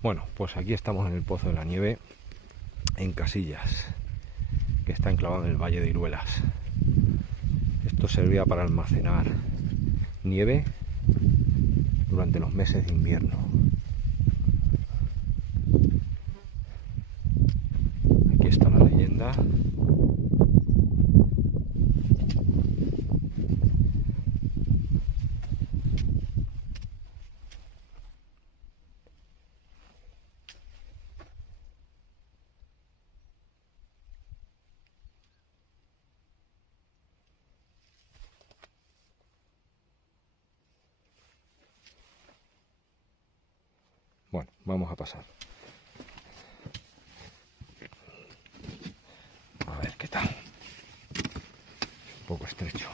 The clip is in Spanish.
Bueno, pues aquí estamos en el Pozo de la Nieve, en Casillas, que está enclavado en el Valle de Iruelas. Esto servía para almacenar nieve durante los meses de invierno. Aquí está la leyenda. Bueno, vamos a pasar. A ver qué tal. Es un poco estrecho.